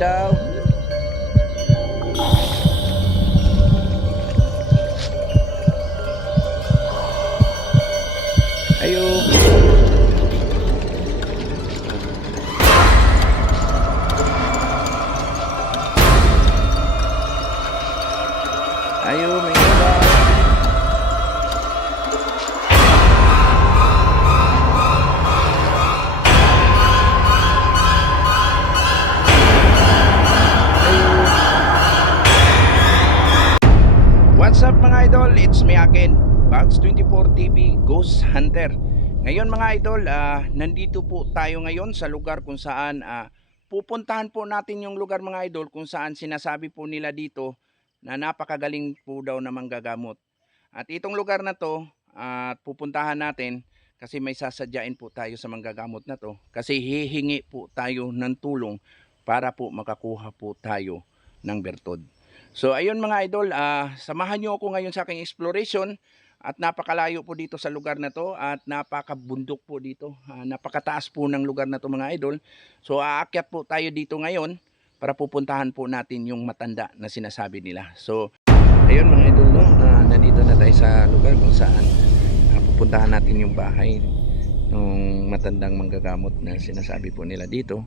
adlaw. Ayo. Ayo, may adlaw. What's up mga idol? It's me again, Bugs24 TV Ghost Hunter. Ngayon mga idol, nandito po tayo ngayon sa lugar kung saan pupuntahan po natin yung lugar mga idol kung saan sinasabi po nila dito na napakagaling po daw na manggagamot. At itong lugar na to, pupuntahan natin kasi may sasadyain po tayo sa manggagamot na to. Kasi hihingi po tayo ng tulong para po makakuha po tayo ng bertod. So ayun mga idol, samahan nyo ako ngayon sa aking exploration at napakalayo po dito sa lugar na to at napakabundok po dito. Napakataas po ng lugar na to mga idol. So aakyat po tayo dito ngayon para pupuntahan po natin yung matanda na sinasabi nila. So ayun mga idol, no? Nandito na tayo sa lugar kung saan pupuntahan natin yung bahay ng matandang manggagamot na sinasabi po nila dito.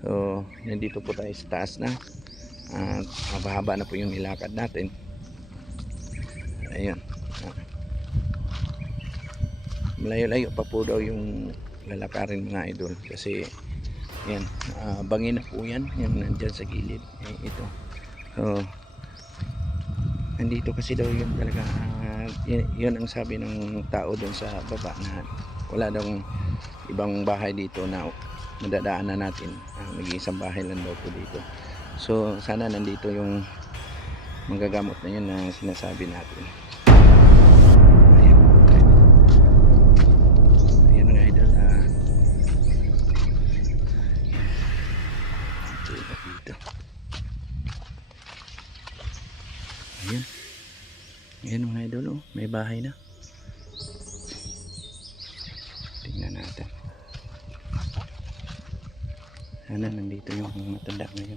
So nandito po tayo sa taas na. Mahaba na po yung nilakad natin. Ayun. Malayo-layo pa po daw yung lalakarin mga idol kasi yan, bangin na po yan yung nandyan sa gilid. Ito. So nandito kasi daw yun talaga, yun ang sabi ng tao doon sa baba na wala daw ibang bahay dito na madadaanan natin. Mag-iisang bahay lang daw po dito. So sana nandito yung manggagamot na yun na sinasabi natin. Ayan mga idol, dito. Ayan. Ayan mga idol, oh, may bahay na. Tingnan natin. Sana nandito yung matanda ngayon.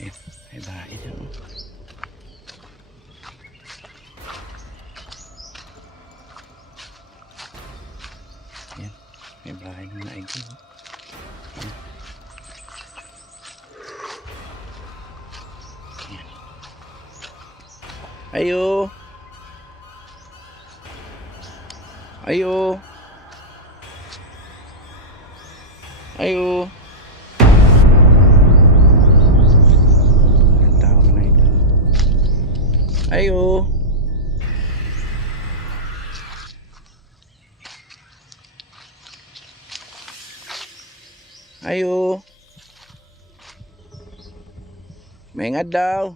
Ayan, may bahay na, oh. Ayan, may bahay na naigil, oh. Ayan. Ayan. Ayo. Ayo. Ayo. Ang tao na ito. Ayo. Ayo. May adlaw.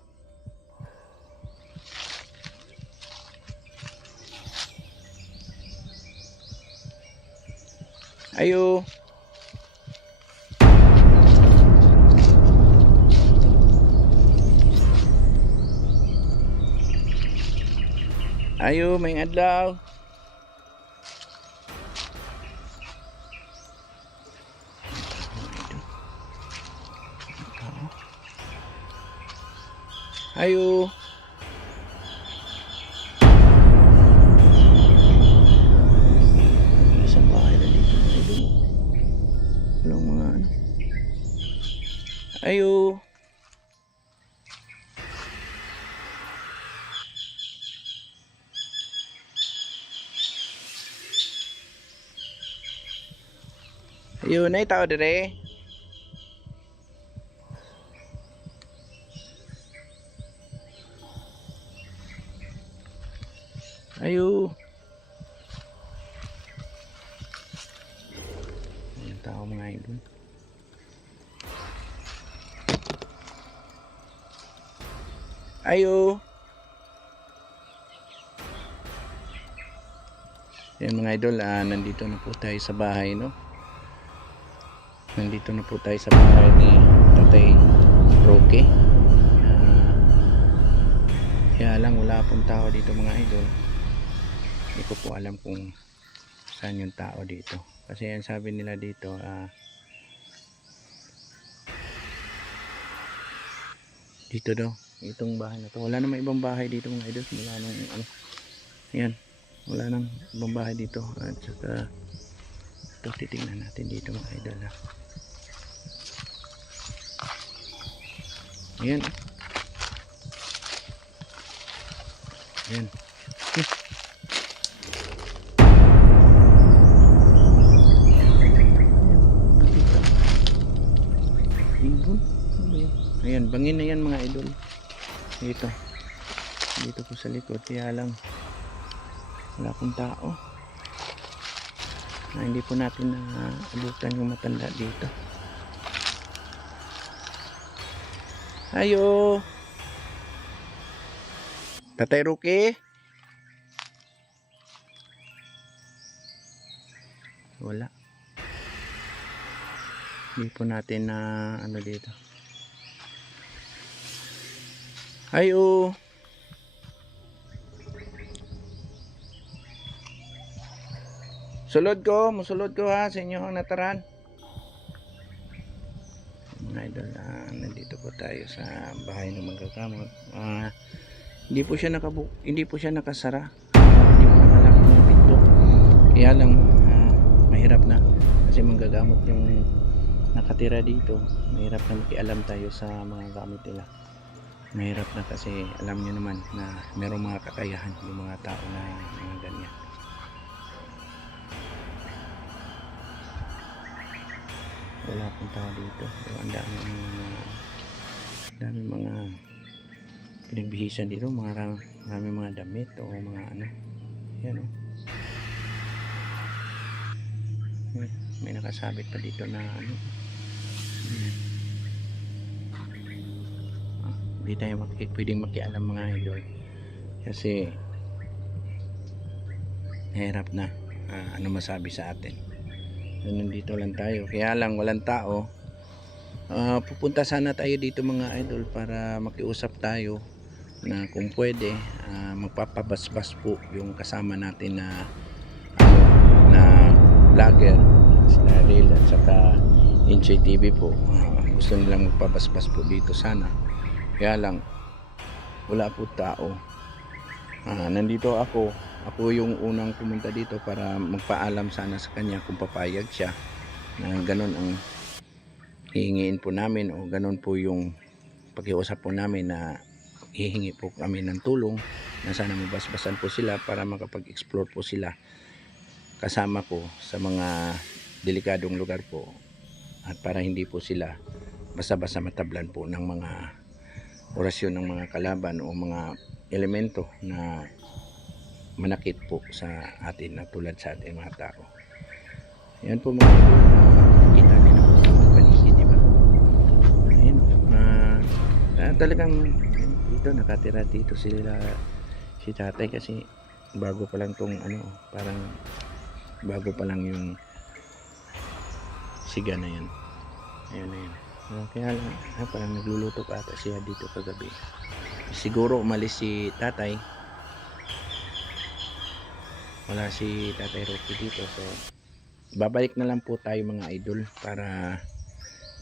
Ayo. Ayo, may adlaw. Ayo. Isang bahay na dito mga idol. Walang mga ano. Ayo. Ayo, nay tao dire. Ayo. Ayan tao mga idol. Ayo. Ayan mga idol, nandito na po tayo sa bahay, no? Nandito na po tayo sa bahay ni Tatay Roque. Kaya lang wala pong tao dito mga idol. Hindi ko po alam kung saan yung tao dito. Kasi ang sabi nila dito, dito daw, itong bahay na to. Wala namang ibang bahay dito mga idol. Wala nang ano. Ayan. Wala nang ibang bahay dito. At saka ito, titingnan natin dito mga idol. Ayan. Ayan. Ibon. Ayan, bangin na yan mga idol. Dito po sa likod. Kaya lang wala pong tao. Hindi po natin naabutan yung matanda dito. Ayo. Tatay Ruki. Wala. Hindi po natin na ano dito. Ayo. Musulod ko ha sa inyo ang nataran. Mga idol, nandito po tayo sa bahay ng manggagamot. Hindi po siya nakasara. Hindi po nakalak ng pinto. Kaya lang mahirap na kasi manggagamot yung nakatira dito. Mahirap na makialam tayo sa mga gamit nila. Mahirap na kasi alam niyo naman na merong mga kakayahan yung mga tao na mga ganyan. Wala pong tao dito. Pero ang dami mga pinagbihisan dito, marami mga damit o mga ano. Yan o. May nakasabit pa dito na ano. Hindi tayo pwedeng makialam mga idol kasi hirap na ano masabi sa atin. Nandito lang tayo, kaya lang walang tao. Pupunta sana tayo dito mga idol para makiusap tayo na kung pwede magpapabasbas po yung kasama natin na vlogger, sila Real at saka NJTV po. Gusto nilang magpabasbas po dito sana, kaya lang wala po tao. Nandito ako yung unang pumunta dito para magpaalam sana sa kanya kung papayag siya na ganun ang hihingiin po namin, o ganun po yung pag-iusap po namin na hihingi po kami ng tulong na sana mabasbasan po sila para makapag-explore po sila kasama ko sa mga delikadong lugar po, at para hindi po sila basta-basta matablan po ng mga orasyon ng mga kalaban o mga elemento na manakit po sa atin na tulad sa ating mga tao. Yan po mga kita nila sa paligid, diba? Ayan, talagang dito nakatira dito si tatay kasi bago pa lang tong ano, parang bago pa lang yung siga na yan. Ayan na yan. Kaya lang parang nagluluto pa ata siya dito kagabi. Siguro umalis si tatay, wala si Tatay Rocky dito, so babalik na lang po tayo mga idol para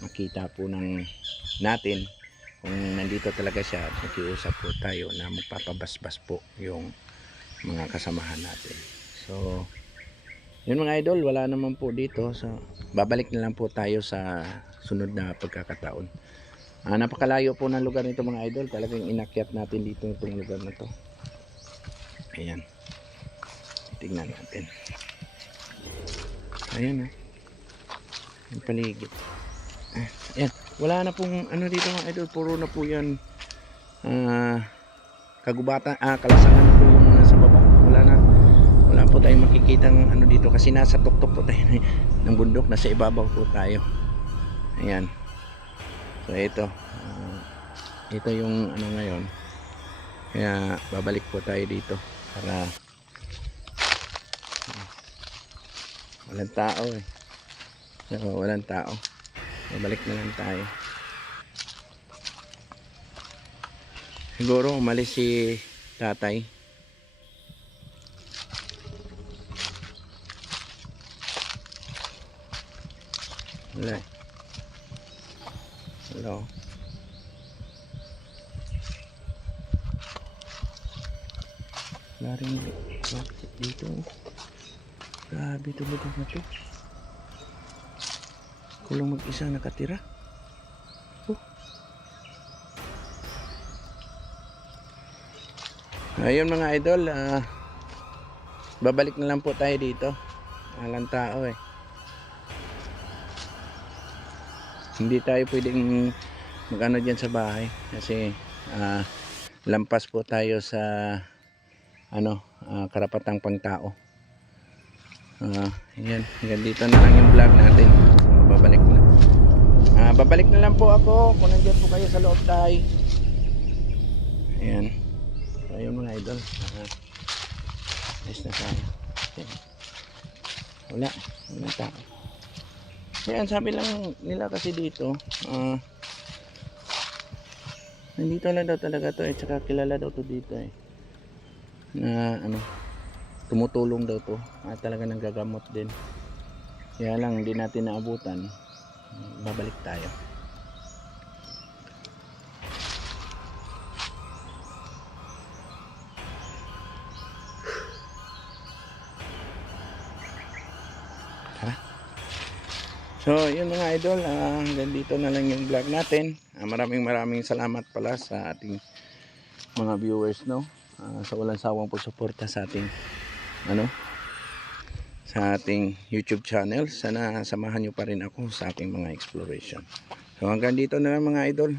makita po natin kung nandito talaga siya at makiusap po tayo na magpapabasbas po yung mga kasamahan natin. So yun mga idol, wala naman po dito, so babalik na lang po tayo sa sunod na pagkakataon. Napakalayo po ng lugar nito mga idol, talagang inakyat natin dito itong lugar na to. Ayan, tingnan natin. Ayan yung paligid. Ayan, wala na pong ano dito mga idol, puro na po yan kagubatan, kalasangan na po yung nasa baba. Wala po tayong makikitang ano dito kasi nasa tuktok po tayo ng bundok, nasa ibabaw po tayo. Ayan, so ito yung ano ngayon, kaya babalik po tayo dito para walang tao walang tao, babalik na lang tayo. Siguro umalis si tatay. Wala eh. Wala oh. Wala rin dito. Grabe ito lugar na to. Kulong mag-isa nakatira. Oh. Ayun mga idol, babalik na lang po tayo dito. Walang tao eh. Hindi tayo pwedeng magano dyan sa bahay kasi lampas po tayo sa karapatang pangtao. Yan, hanggang dito na lang yung vlog natin. Babalik na lang po ako kung nandiyan po kayo sa loob tayo. Ayan. So ayun mga idol, alis na tayo. Wala tao. Ayan, sabi lang nila kasi dito nandito lang daw talaga to, tsaka kilala daw to dito na tumutulong daw to at talaga nanggagamot din. Kaya lang hindi natin naabutan, babalik tayo. So yun mga idol, hanggang dito na lang yung vlog natin. Maraming salamat pala sa ating mga viewers, no, sa walang sawang pagsuporta sa ating sa ating YouTube channel. Sana samahan nyo pa rin ako sa aking mga exploration. So hanggang dito na lang mga idol.